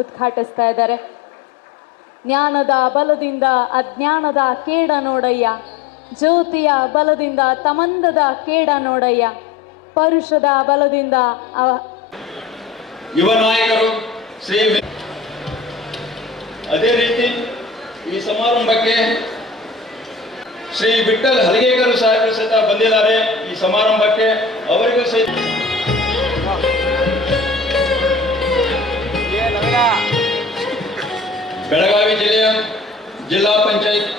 ಉದ್ಘಾಟಿಸ್ತಾ ಇದ್ದಾರೆ. ಜ್ಞಾನದ ಬಲದಿಂದ ಅಜ್ಞಾನದ ಕೇಡ ನೋಡಯ್ಯ, ಜ್ಯೋತಿಯ ಬಲದಿಂದ ತಮಂದದ ಕೇಡ ನೋಡಯ್ಯ, ಪರುಷದ ಬಲದಿಂದ ಯುವ ನಾಯಕರು ಶ್ರೀ. ಅದೇ ರೀತಿ ಈ ಸಮಾರಂಭಕ್ಕೆ ಶ್ರೀ ವಿಠಲ್ ಹಲಗೇಕರ್ ಸಾಹೇಬರು ಸಹಿತ ಬಂದಿದ್ದಾರೆ. ಈ ಸಮಾರಂಭಕ್ಕೆ ಅವರಿಗೂ ಸಹಿತ ಬೆಳಗಾವಿ ಜಿಲ್ಲೆಯ ಜಿಲ್ಲಾ ಪಂಚಾಯತ್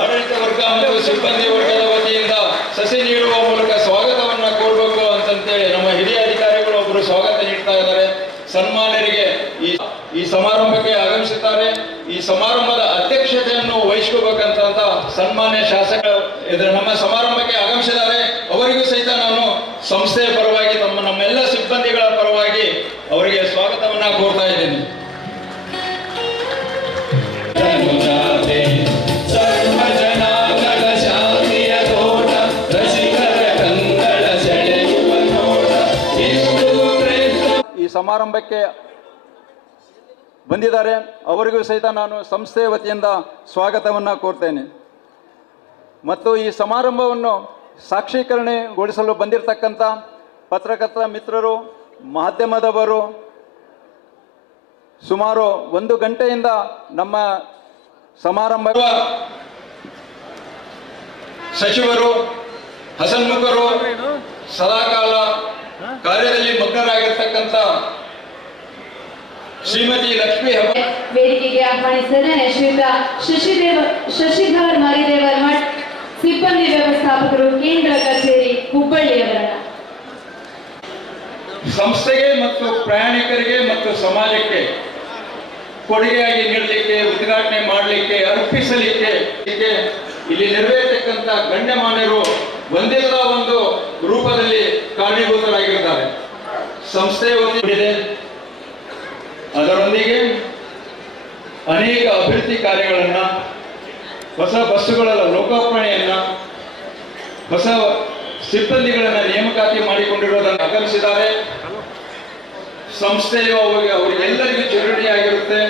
ಆಡಳಿತ ವರ್ಗ ಮತ್ತು ಸಿಬ್ಬಂದಿ ವರ್ಗದ ವತಿಯಿಂದ ಸಸಿ ನೀಡುವ ಮೂಲಕ ಸ್ವಾಗತವನ್ನ ಕೋರಬೇಕು ಅಂತಂತೇಳಿ ನಮ್ಮ ಹಿರಿಯ ಅಧಿಕಾರಿಗಳು ಒಬ್ಬರು ಸ್ವಾಗತ ನೀಡ್ತಾ ಇದ್ದಾರೆ. ಸನ್ಮಾನ್ಯರಿಗೆ ಈ ಸಮಾರಂಭಕ್ಕೆ ಆಗಮಿಸುತ್ತಾರೆ. ಈ ಸಮಾರಂಭದ ಅಧ್ಯಕ್ಷತೆಯನ್ನು ವಹಿಸ್ಕೋಬೇಕಂತ ಸನ್ಮಾನ್ಯ ಶಾಸಕರು ನಮ್ಮ ಸಮಾರಂಭಕ್ಕೆ ಆಗಮಿಸಿದ್ದಾರೆ. ಅವರಿಗೂ ಸಹಿತ ನಾನು ಸಂಸ್ಥೆಯ ಪರವಾಗಿ ನಮ್ಮೆಲ್ಲ ಸಿಬ್ಬಂದಿಗಳ ಪರವಾಗಿ ಅವರಿಗೆ ಸ್ವಾಗತವನ್ನ ಕೋರ್ತಾ ಇದ್ದೇನೆ. ಈ ಸಮಾರಂಭಕ್ಕೆ ಬಂದಿದ್ದಾರೆ. ಅವರಿಗೂ ಸಹಿತ ನಾನು ಸಂಸ್ಥೆಯ ವತಿಯಿಂದ ಸ್ವಾಗತವನ್ನು ಕೋರ್ತೇನೆ. ಮತ್ತು ಈ ಸಮಾರಂಭವನ್ನು ಸಾಕ್ಷೀಕರಣಗೊಳಿಸಲು ಬಂದಿರತಕ್ಕಂಥ ಪತ್ರಕರ್ತ ಮಿತ್ರರು, ಮಾಧ್ಯಮದವರು ಸುಮಾರು 1 ಗಂಟೆಯಿಂದ ನಮ್ಮ ಸಮಾರಂಭ ಸಚಿವರು ಹಸನ್ಮುಖರು ಸದಾಕಾಲ ಕಾರ್ಯದಲ್ಲಿ ಮಗ್ನರಾಗಿರ್ತಕ್ಕಂಥ ಶ್ರೀಮತಿ ಲಕ್ಷ್ಮೀ ವೇದಿಕೆಗೆ ಆಹ್ವಾನಿಸಿದರೆ ಶ್ರೀಯುತ ಶಶಿಧರ್ ಮಾರಿದೇವರ್ ಮಠ್, ಸಿಬ್ಬಂದಿ ವ್ಯವಸ್ಥಾಪಕರು, ಕೇಂದ್ರ ಕಚೇರಿ ಹುಬ್ಬಳ್ಳಿಯವರನ್ನ ಸಂಸ್ಥೆಗೆ ಮತ್ತು ಪ್ರಯಾಣಿಕರಿಗೆ ಮತ್ತು ಸಮಾಜಕ್ಕೆ ಕೊಡುಗೆಯಾಗಿ ನೀಡಲಿಕ್ಕೆ, ಉದ್ಘಾಟನೆ ಮಾಡಲಿಕ್ಕೆ, ಅರ್ಪಿಸಲಿಕ್ಕೆ ಇಲ್ಲಿ ನೆರವೇರ್ತಕ್ಕಂಥ ಗಣ್ಯಮಾನ್ಯರು ಒಂದಿಲ್ಲದ ಒಂದು ರೂಪದಲ್ಲಿ ಕಾರಣೀಭೂತರಾಗಿರುತ್ತಾರೆ. ಸಂಸ್ಥೆಯ ವತಿಯಿದೆ. ಅದರೊಂದಿಗೆ ಅನೇಕ ಅಭಿವೃದ್ಧಿ ಕಾರ್ಯಗಳನ್ನು, ಹೊಸ ಬಸ್ಸುಗಳ ಲೋಕಾರ್ಪಣೆಯನ್ನ, ಹೊಸ ಸಿಬ್ಬಂದಿಗಳನ್ನು ನೇಮಕಾತಿ ಮಾಡಿಕೊಂಡಿರುವುದನ್ನು ಆಗಮಿಸಿದ್ದಾರೆ. ಸಂಸ್ಥೆಯು ಅವರಿಗೆಲ್ಲರಿಗೂ ಚಿರಋಣಿಯಾಗಿರುತ್ತೆ.